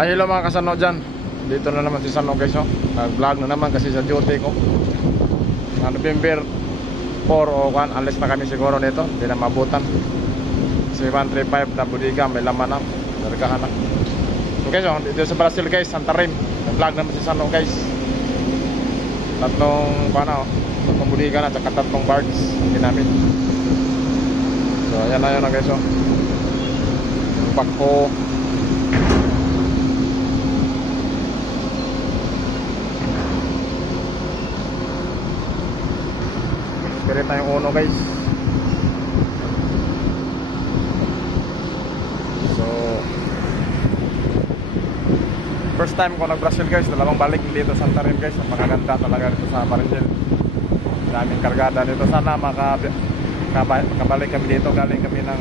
Ay hello mga kasano dyan. Dito na naman si Sano guys, no? Nag-vlog na naman kasi sa duty ko. November 4 o 1, alis na kami siguro nito. Hindi na mabutan. 735 na budiga, may laman na. Nargahan na. So guys, no? Dito sa Brazil guys, Santarim. Nag-vlog naman si Sano guys. Tatlong budiga na, tsaka tatlong barges ginamit. So ayan na yun na guys, no? Pako. Spirit na yung uno guys. So first time ko nag-Brazil guys. Dalawang balik dito sa Santarim guys. Napakaganda talaga dito sa Brazil. Daming kargada dito. Sana makabalik kami dito. Galing kami ng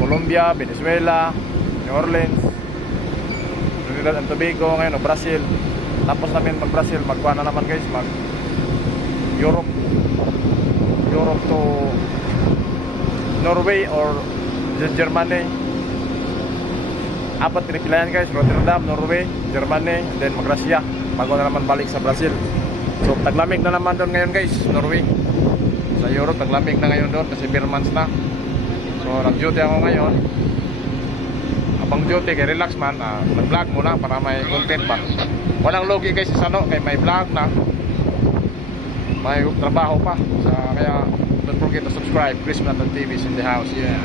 Colombia, Venezuela, New Orleans, Trinidad and Tobago, ngayon Brazil. Tapos namin mag-Brazil, magkuha na naman guys, Europe to Norway or Germany. Apat pinipilayan guys, Rotterdam, Norway, Germany, then mag-Russia bago na naman balik sa Brazil. So taglamig na naman doon ngayon guys, Norway. Sa Europe taglamig na ngayon doon kasi beer months na. So nag-duty ako ngayon. Abang duty kay relax man, nag-vlog muna para may content pa. Walang logi guys sa Sano kay may vlog na. May trabaho pa. Kaya don't forget to subscribe. Chris Platon TV is in the house. Yeah.